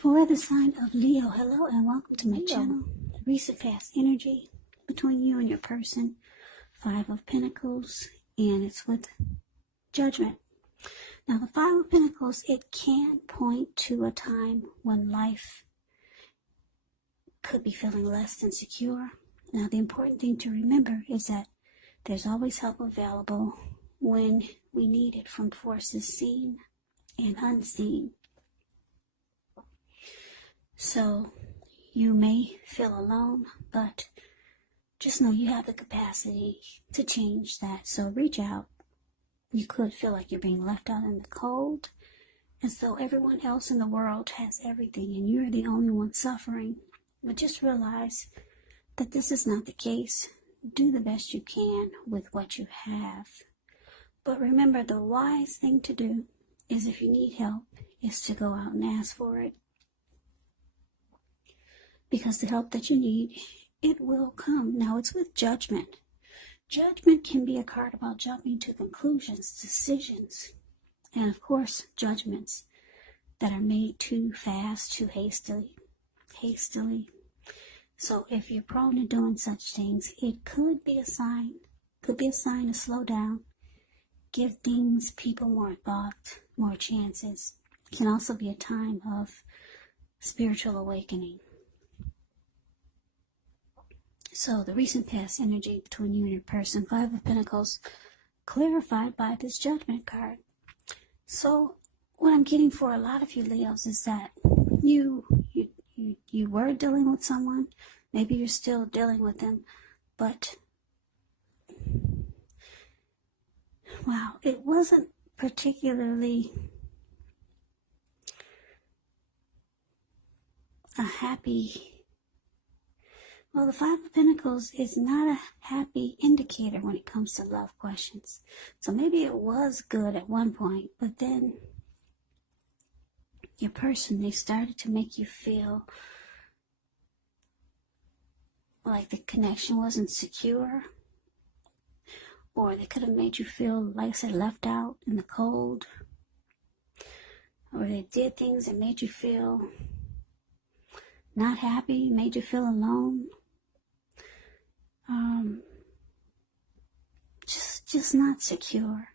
For the sign of Leo, hello and welcome to my channel. The recent past energy between you and your person, 5 of Pentacles, and it's with Judgment. Now the 5 of Pentacles, it can point to a time when life could be feeling less than secure. Now the important thing to remember is that there's always help available when we need it from forces seen and unseen. So you may feel alone, but just know you have the capacity to change that. So reach out. You could feel like you're being left out in the cold, as though everyone else in the world has everything and you're the only one suffering. But just realize that this is not the case. Do the best you can with what you have. But remember, the wise thing to do is, if you need help, is to go out and ask for it. Because the help that you need, it will come. Now it's with Judgment. Judgment can be a card about jumping to conclusions, decisions, and of course, judgments that are made too fast, too hastily. So if you're prone to doing such things, it could be a sign. To slow down, give things, people more thought, more chances. It can also be a time of spiritual awakening. So the recent past energy between you and your person, 5 of Pentacles, clarified by this Judgment card. So what I'm getting for a lot of you Leos is that you were dealing with someone. Maybe you're still dealing with them, but wow, it wasn't particularly a happy. Well, the 5 of Pentacles is not a happy indicator when it comes to love questions. So maybe it was good at one point, but then your person, they started to make you feel like the connection wasn't secure. Or they could have made you feel, like I said, left out in the cold. Or they did things that made you feel not happy, made you feel alone. Just not secure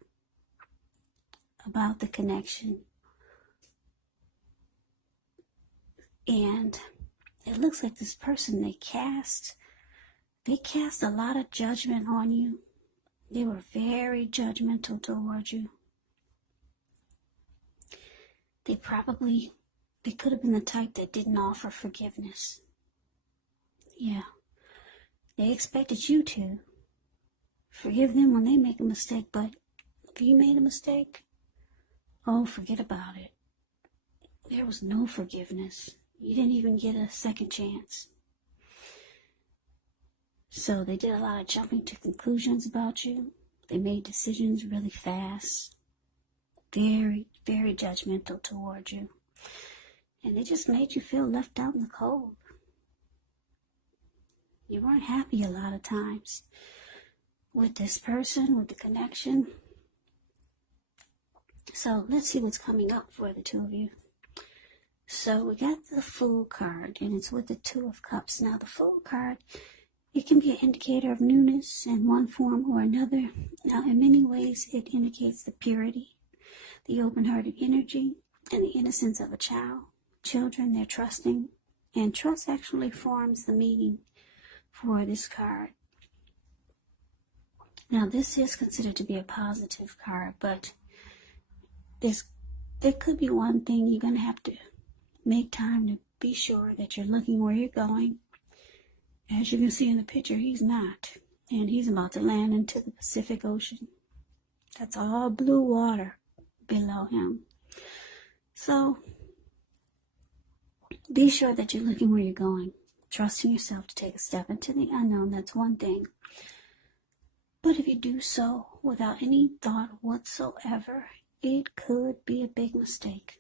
about the connection. And it looks like this person, they cast a lot of judgment on you. They were very judgmental towards you. They could have been the type that didn't offer forgiveness. Yeah. They expected you to forgive them when they make a mistake, but if you made a mistake, oh, forget about it. There was no forgiveness. You didn't even get a second chance. So they did a lot of jumping to conclusions about you. They made decisions really fast. Very, very judgmental towards you. And they just made you feel left out in the cold. You weren't happy a lot of times with this person, with the connection. So let's see what's coming up for the two of you. So we got the Fool card, and it's with the 2 of Cups. Now the Fool card, it can be an indicator of newness in one form or another. Now in many ways it indicates the purity, the open-hearted energy, and the innocence of a child. Children, they're trusting, and trust actually forms the meaning for this card. Now this is considered to be a positive card, but there could be one thing you're going to have to make time to be sure that you're looking where you're going. As you can see in the picture, he's not, and he's about to land into the Pacific Ocean. That's all blue water below him. So be sure that you're looking where you're going, trusting yourself to take a step into the unknown. That's one thing. But if you do so without any thought whatsoever, it could be a big mistake.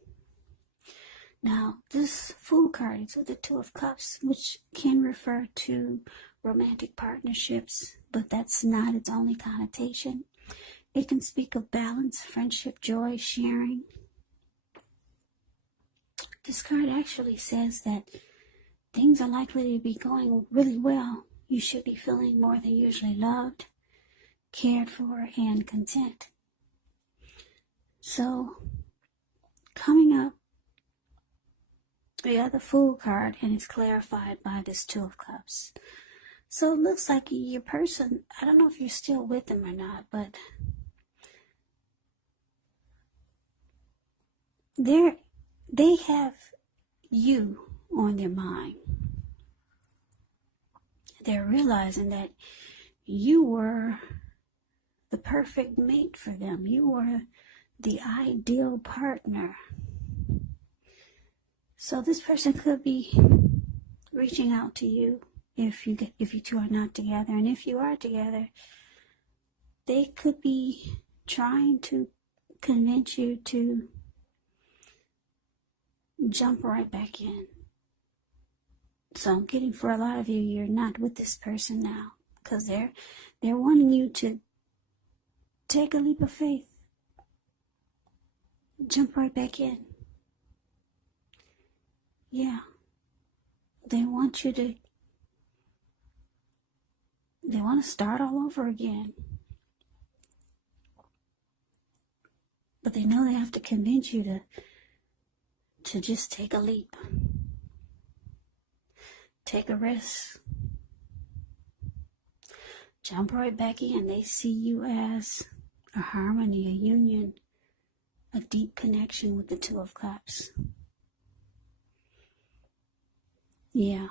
Now, this Fool card is with the 2 of Cups, which can refer to romantic partnerships, but that's not its only connotation. It can speak of balance, friendship, joy, sharing. This card actually says that things are likely to be going really well. You should be feeling more than usually loved, cared for, and content. So, coming up, we got the Fool card, and it's clarified by this Two of Cups. So it looks like your person, I don't know if you're still with them or not, but they have you on their mind. They're realizing that you were the perfect mate for them. You were the ideal partner. So this person could be reaching out to you if you two are not together, and if you are together, they could be trying to convince you to jump right back in. So I'm getting, for a lot of you, you're not with this person now because they're wanting you to take a leap of faith, jump right back in. Yeah, they want to start all over again. But they know they have to convince you to just take a leap. Take a risk. Jump right back in. They see you as a harmony, a union, a deep connection with the Two of Cups. Yeah.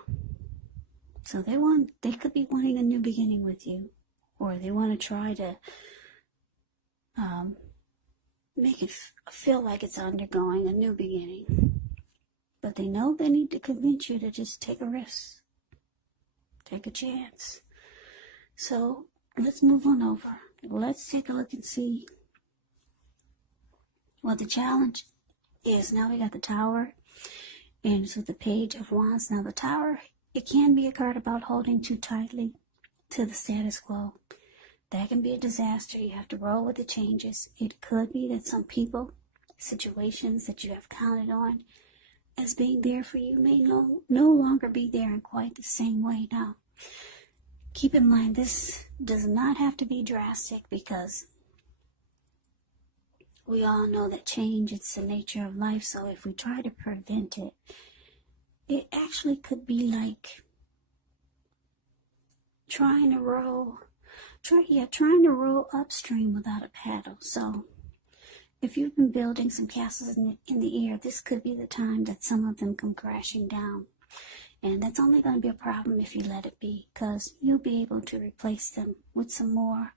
So they could be wanting a new beginning with you, or they want to try to make it feel like it's undergoing a new beginning. But they know they need to convince you to just take a risk, take a chance. So let's move on over. Let's take a look and see what the challenge is. Now we got the Tower, and it's with the Page of Wands. Now the Tower, it can be a card about holding too tightly to the status quo. That can be a disaster. You have to roll with the changes. It could be that some people, situations that you have counted on as being there for you may no longer be there in quite the same way. Now, keep in mind, this does not have to be drastic, because we all know that change, it's the nature of life. So if we try to prevent it, it actually could be like trying to row upstream without a paddle. So if you've been building some castles in the air, this could be the time that some of them come crashing down. And that's only going to be a problem if you let it be, because you'll be able to replace them with some more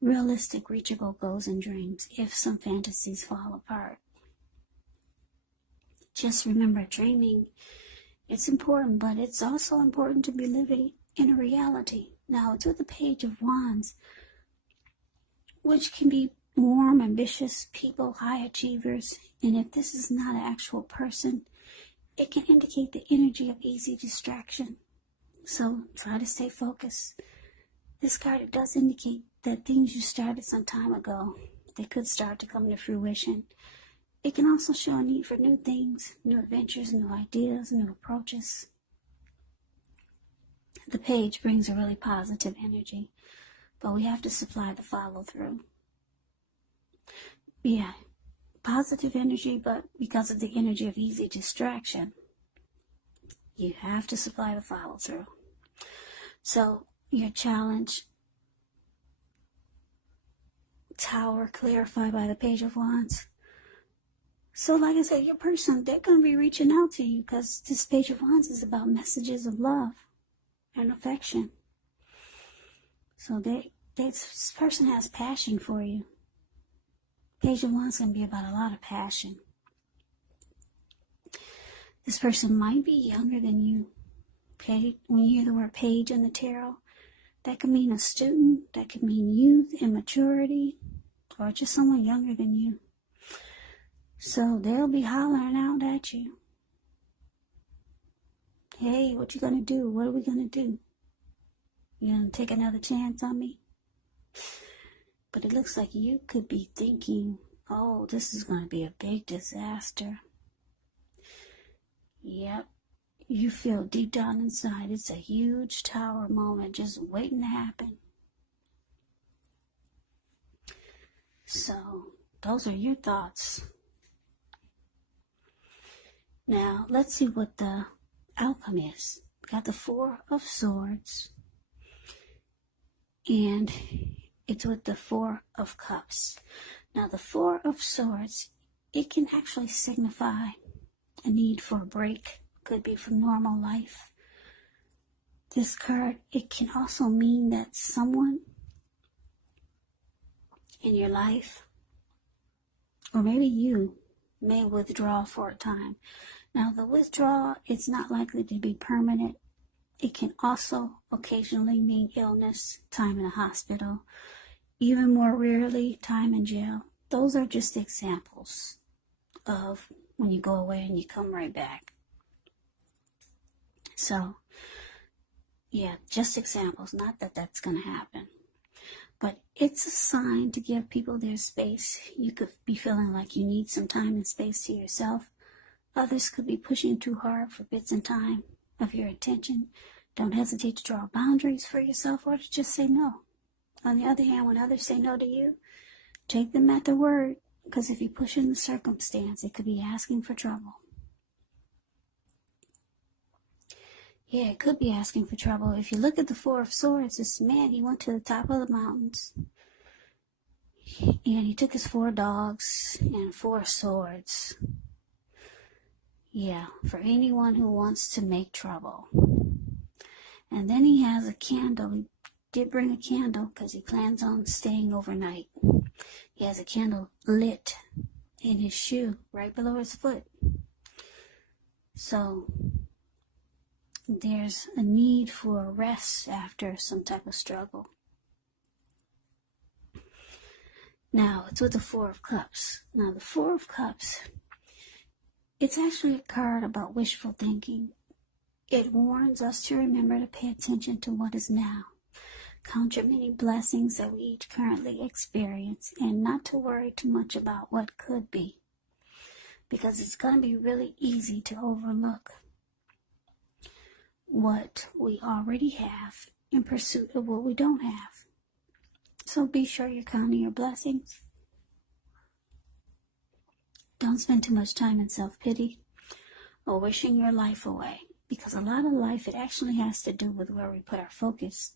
realistic, reachable goals and dreams if some fantasies fall apart. Just remember, dreaming, it's important, but it's also important to be living in a reality. Now, it's with the Page of Wands, which can be warm, ambitious people, high achievers. And if this is not an actual person, it can indicate the energy of easy distraction. So try to stay focused. This card, it does indicate that things you started some time ago, they could start to come to fruition. It can also show a need for new things, new adventures, new ideas, new approaches. The Page brings a really positive energy, but we have to supply the follow-through. Yeah, positive energy, but because of the energy of easy distraction, you have to supply the follow-through. So your challenge, Tower, clarified by the Page of Wands. So like I said, your person, they're going to be reaching out to you, because this Page of Wands is about messages of love and affection. So this person has passion for you. Page of Wands can be about a lot of passion. This person might be younger than you. When you hear the word page in the tarot, that could mean a student, that could mean youth, immaturity, or just someone younger than you. So they'll be hollering out at you. Hey, what you gonna do? What are we gonna do? You gonna take another chance on me? But it looks like you could be thinking, oh, this is gonna be a big disaster. Yep. You feel deep down inside it's a huge tower moment just waiting to happen. So, those are your thoughts. Now, let's see what the outcome is. We got the Four of Swords, and it's with the Four of Cups. Now, the Four of Swords, it can actually signify a need for a break. Could be from normal life. This card, it can also mean that someone in your life, or maybe you, may withdraw for a time. Now, the withdrawal, it's not likely to be permanent. It can also occasionally mean illness, time in a hospital, even more rarely, time in jail. Those are just examples of when you go away and you come right back. So, yeah, just examples, not that that's going to happen. But it's a sign to give people their space. You could be feeling like you need some time and space to yourself. Others could be pushing too hard for bits and time of your attention. Don't hesitate to draw boundaries for yourself or to just say no. On the other hand, when others say no to you, take them at their word, because if you push in the circumstance, it could be asking for trouble. Yeah, it could be asking for trouble. If you look at the Four of Swords, this man, he went to the top of the mountains. And he took his 4 dogs and 4 swords. Yeah, for anyone who wants to make trouble. And then he has a candle. He did bring a candle because he plans on staying overnight. He has a candle lit in his shoe right below his foot. So there's a need for a rest after some type of struggle. Now, it's with the Four of Cups. Now, the Four of Cups, it's actually a card about wishful thinking. It warns us to remember to pay attention to what is now. Count your many blessings that we each currently experience, and not to worry too much about what could be, because it's going to be really easy to overlook what we already have in pursuit of what we don't have. So be sure you're counting your blessings. Don't spend too much time in self-pity or wishing your life away, because a lot of life, it actually has to do with where we put our focus.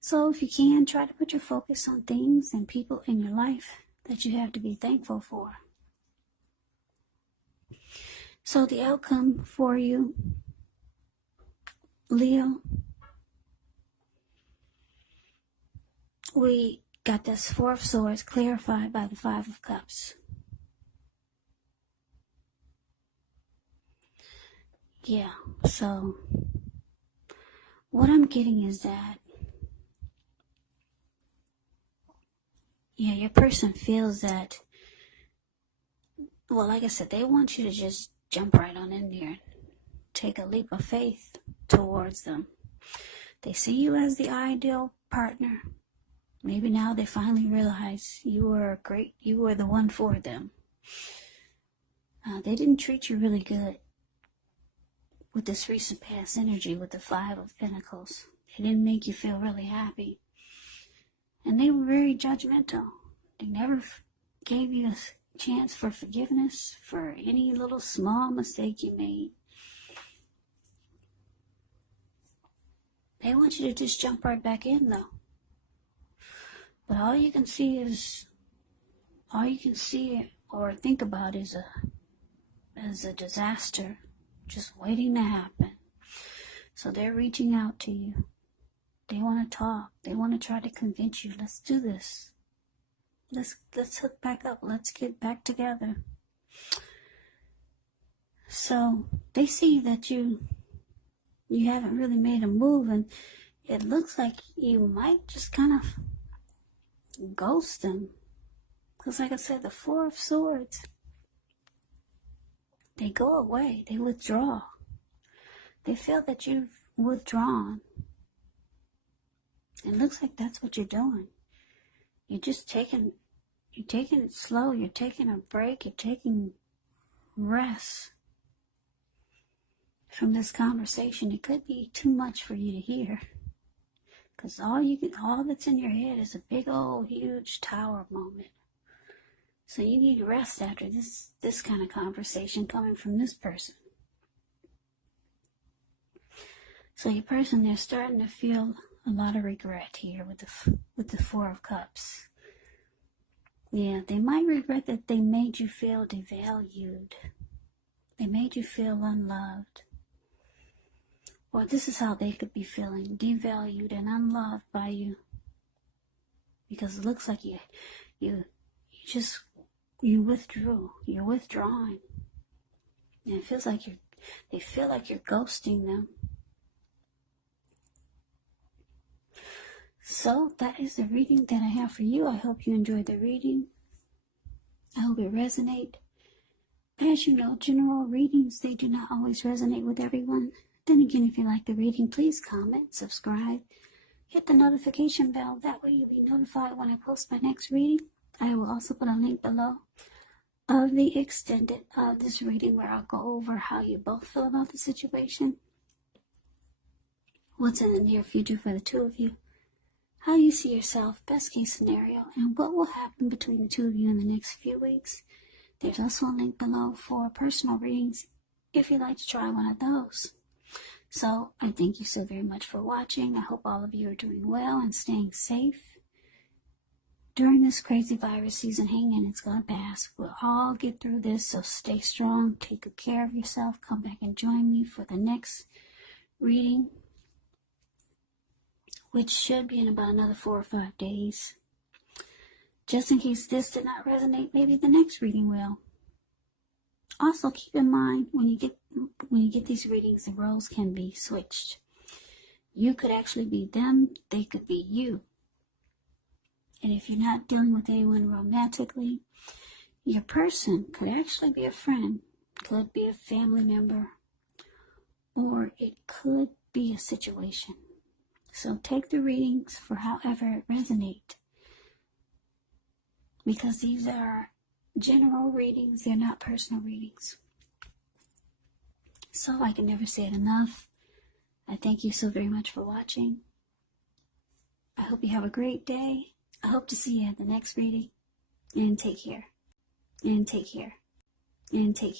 So if you can, try to put your focus on things and people in your life that you have to be thankful for. So the outcome for you, Leo, we got this Four of Swords clarified by the Five of Cups. Yeah, so what I'm getting is that, yeah, your person feels that, well, like I said, they want you to just jump right on in there, take a leap of faith towards them. They see you as the ideal partner. Maybe now they finally realize you were the one for them. They didn't treat you really good with this recent past energy with the Five of Pentacles. They didn't make you feel really happy. And they were very judgmental. They never gave you a chance for forgiveness for any little small mistake you made. They want you to just jump right back in, though. But all you can see or think about is a disaster just waiting to happen. So they're reaching out to you. They want to talk. They want to try to convince you, let's do this. Let's hook back up. Let's get back together. So they see that you haven't really made a move, and it looks like you might just kind of ghost them. Because like I said, the Four of Swords, they go away. They withdraw. They feel that you've withdrawn. It looks like that's what you're doing. You're just taking it slow. You're taking a break. You're taking rest. from this conversation, it could be too much for you to hear. Because all that's in your head is a big old huge tower moment. So you need rest after this kind of conversation coming from this person. So your person, they're starting to feel a lot of regret here with the Four of Cups. Yeah, they might regret that they made you feel devalued. They made you feel unloved. Or this is how they could be feeling, devalued and unloved by you. Because it looks like you withdrew. You're withdrawing. And it feels like they feel like you're ghosting them. So that is the reading that I have for you. I hope you enjoyed the reading. I hope it resonated. As you know, general readings, they do not always resonate with everyone. Then again, if you like the reading, please comment, subscribe, hit the notification bell. That way you'll be notified when I post my next reading. I will also put a link below of the extended of this reading where I'll go over how you both feel about the situation, what's in the near future for the two of you, how you see yourself, best case scenario, and what will happen between the two of you in the next few weeks. There's also a link below for personal readings if you'd like to try one of those. So I thank you so very much for watching. I hope all of you are doing well and staying safe during this crazy virus season. Hang in, it's going to pass. We'll all get through this, so stay strong, take good care of yourself. Come back and join me for the next reading, which should be in about another 4 or 5 days. Just in case this did not resonate, maybe the next reading will. Also, keep in mind, when you get these readings, the roles can be switched. You could actually be them, they could be you. And if you're not dealing with anyone romantically, your person could actually be a friend, could be a family member, or it could be a situation. So take the readings for however it resonates. Because these are general readings, they're not personal readings. So I can never say it enough. I thank you so very much for watching. I hope you have a great day. I hope to see you at the next reading. And take care. And take care. And take care.